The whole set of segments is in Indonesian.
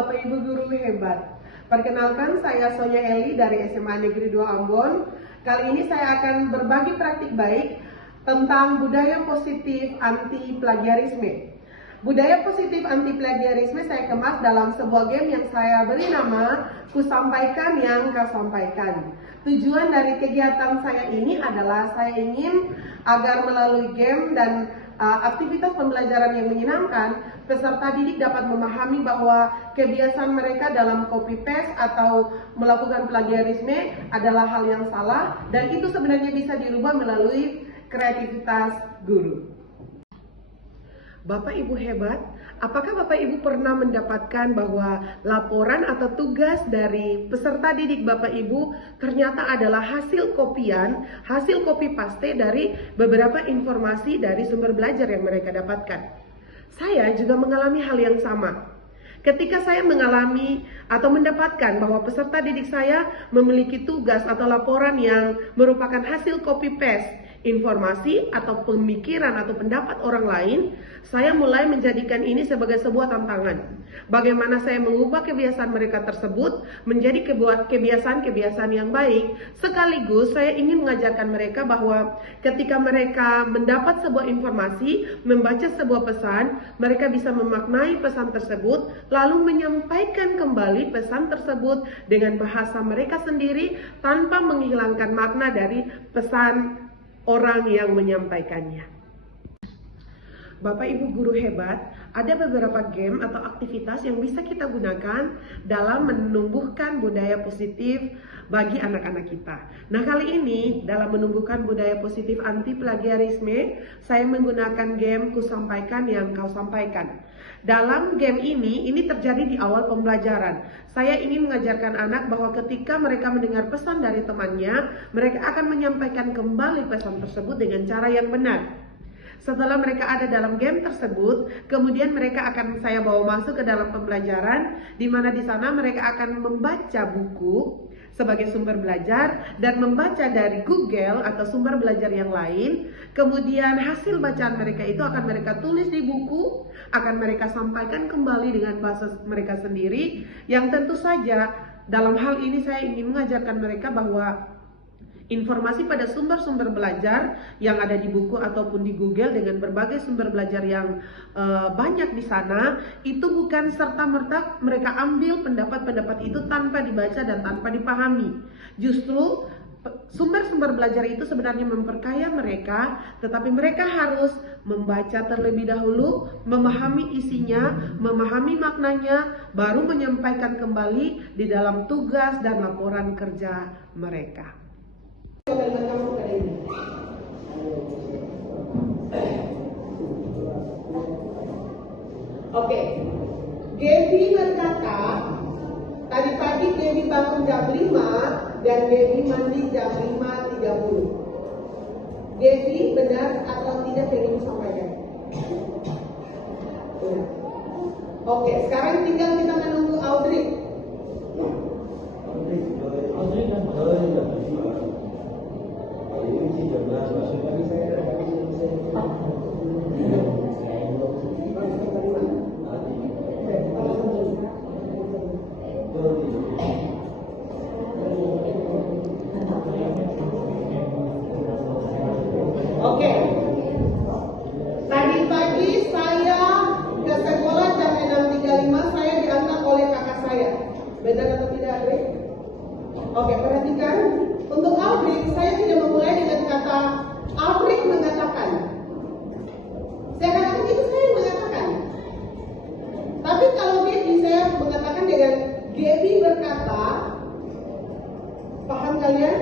Bapak Ibu guru hebat. Perkenalkan, saya Sonya Eli dari SMA Negeri 2 Ambon. Kali ini saya akan berbagi praktik baik tentang budaya positif anti plagiarisme. Budaya positif anti plagiarisme saya kemas dalam sebuah game yang saya beri nama Ku Sampaikan Yang Kau Sampaikan. Tujuan dari kegiatan saya ini adalah saya ingin agar melalui game dan aktivitas pembelajaran yang menyenangkan, peserta didik dapat memahami bahwa kebiasaan mereka dalam copy paste atau melakukan plagiarisme adalah hal yang salah dan itu sebenarnya bisa dirubah melalui kreativitas guru. Bapak Ibu hebat, apakah Bapak Ibu pernah mendapatkan bahwa laporan atau tugas dari peserta didik Bapak Ibu ternyata adalah hasil kopian, hasil copy paste dari beberapa informasi dari sumber belajar yang mereka dapatkan? Saya juga mengalami hal yang sama. Ketika saya mengalami atau mendapatkan bahwa peserta didik saya memiliki tugas atau laporan yang merupakan hasil copy paste informasi atau pemikiran atau pendapat orang lain, saya mulai menjadikan ini sebagai sebuah tantangan. Bagaimana saya mengubah kebiasaan mereka tersebut menjadi kebiasaan-kebiasaan yang baik, sekaligus saya ingin mengajarkan mereka bahwa ketika mereka mendapat sebuah informasi, membaca sebuah pesan, mereka bisa memaknai pesan tersebut, lalu menyampaikan kembali pesan tersebut dengan bahasa mereka sendiri tanpa menghilangkan makna dari pesan orang yang menyampaikannya. Bapak Ibu guru hebat, ada beberapa game atau aktivitas yang bisa kita gunakan dalam menumbuhkan budaya positif bagi anak-anak kita. Nah, kali ini dalam menumbuhkan budaya positif anti plagiarisme, saya menggunakan game Ku Sampaikan Yang Kau Sampaikan. Dalam game ini terjadi di awal pembelajaran. Saya ingin mengajarkan anak bahwa ketika mereka mendengar pesan dari temannya, mereka akan menyampaikan kembali pesan tersebut dengan cara yang benar. Setelah mereka ada dalam game tersebut, kemudian mereka akan saya bawa masuk ke dalam pembelajaran, di mana di sana mereka akan membaca buku sebagai sumber belajar dan membaca dari Google atau sumber belajar yang lain. Kemudian hasil bacaan mereka itu akan mereka tulis di buku, akan mereka sampaikan kembali dengan bahasa mereka sendiri, yang tentu saja dalam hal ini saya ingin mengajarkan mereka bahwa informasi pada sumber-sumber belajar yang ada di buku ataupun di Google dengan berbagai sumber belajar yang banyak di sana, itu bukan serta-merta mereka ambil pendapat-pendapat itu tanpa dibaca dan tanpa dipahami. Justru sumber-sumber belajar itu sebenarnya memperkaya mereka, tetapi mereka harus membaca terlebih dahulu, memahami isinya, memahami maknanya, baru menyampaikan kembali di dalam tugas dan laporan kerja mereka. Oke, Gaby berkata, tadi pagi Gaby bangun jam 5 dan Gaby mandi jam 5.30. Gaby benar atau tidak yang ibu sampaikan? Oke, sekarang tinggal kita menunggu Audrey. Oke, tadi pagi saya ke sekolah jam 6.35, saya diantar oleh kakak saya. Benar atau tidak, Audrey? Oke, perhatikan. Untuk Audrey, saya tidak memulai dengan kata Audrey mengatakan. Saya katakan itu saya yang mengatakan. Tapi kalau Gaby, saya mengatakan dengan Gaby berkata. Paham kalian?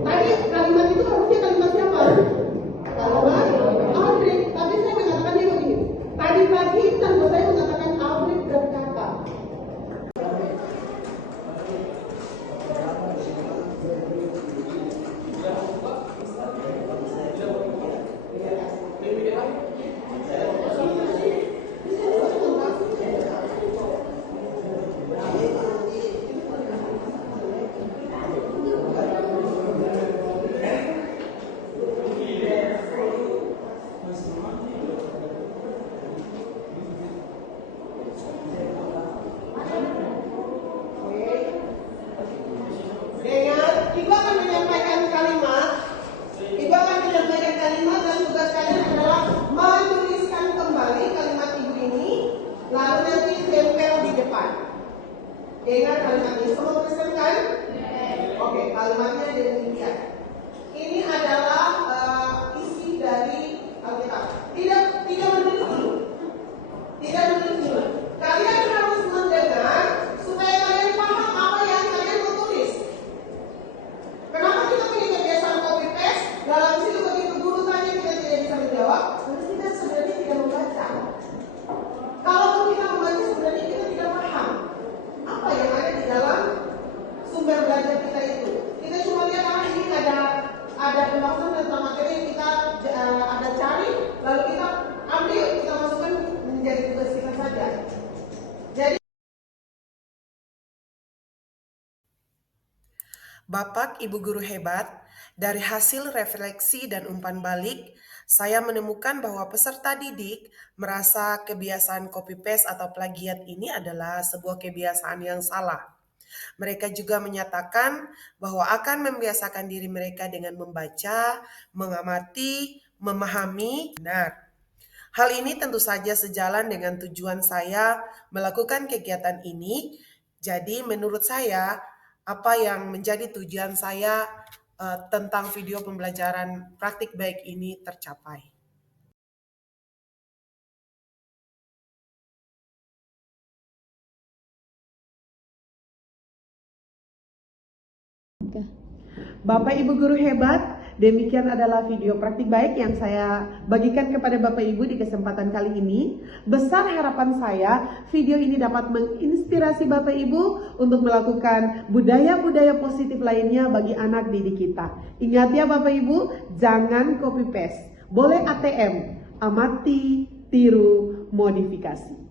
Tadi kalimat itu harusnya kalimat siapa? Kalimat Audrey. Tapi saya mengatakan dia begini. Tadi pagi tanpa saya mengatakan Audrey berkata. Ingat kalimatnya, semua tuliskan kan? Oke, kalimatnya demikian. Ini adalah isi dari Alkitab. Tidak menulis dulu. Tidak menulis dulu. Kalian harus mendengar supaya kalian paham apa yang kalian mau tulis. Kenapa kita punya kebiasaan copy paste? Dalam situ begitu guru tanya kita tidak bisa menjawab, karena kita sebenarnya tidak membaca. Kalaupun kita membaca sebenarnya kita tidak paham apa yang ada di dalam sumber belajar kita itu. Kita cuma lihat ini ada pembahasan tentang materi yang kita ada cari, lalu kita ambil, kita masukkan menjadi tugas kita saja. Jadi Bapak Ibu guru hebat, dari hasil refleksi dan umpan balik, saya menemukan bahwa peserta didik merasa kebiasaan copy paste atau plagiat ini adalah sebuah kebiasaan yang salah. Mereka juga menyatakan bahwa akan membiasakan diri mereka dengan membaca, mengamati, memahami. Benar. Hal ini tentu saja sejalan dengan tujuan saya melakukan kegiatan ini. Jadi menurut saya, apa yang menjadi tujuan saya tentang video pembelajaran praktik baik ini tercapai. Bapak Ibu guru hebat, demikian adalah video praktik baik yang saya bagikan kepada Bapak Ibu di kesempatan kali ini. Besar harapan saya, video ini dapat menginspirasi Bapak Ibu untuk melakukan budaya-budaya positif lainnya bagi anak didik kita. Ingat ya Bapak Ibu, jangan copy paste. Boleh ATM, amati, tiru, modifikasi.